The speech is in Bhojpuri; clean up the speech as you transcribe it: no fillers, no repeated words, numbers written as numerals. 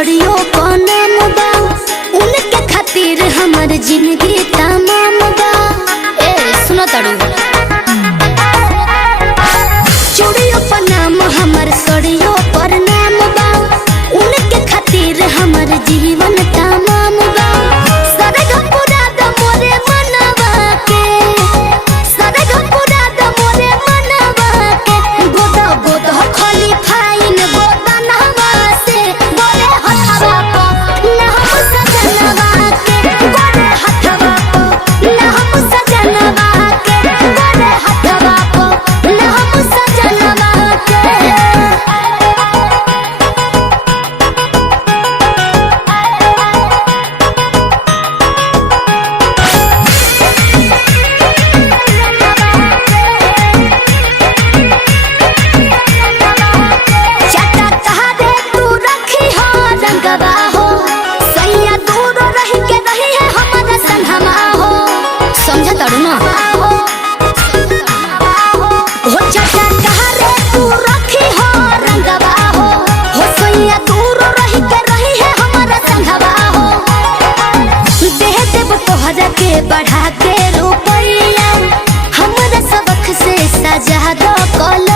सड़ियों को नाम बा, उनके खातिर हमार जिंदगी तमाम बा। ए सुनो तड़ू, चूड़ियों पर नाम हमार सड़ियों पर नाम बा, उनके खातिर हमार जीवन तमाम बा। सरग पूरा द मोरे मनवा के, सरग पूरा द मोरे मनवा के, गोदा गोदा खाली फाइन गोदा नहवा से बोले हथवा को ना हम सजनवा के, बोले हथवा को ना हम सजनवा के, बोले हथवा को ना हम सजनवा के। बढ़ा के रुपया हमरा सबक से सजा दो कल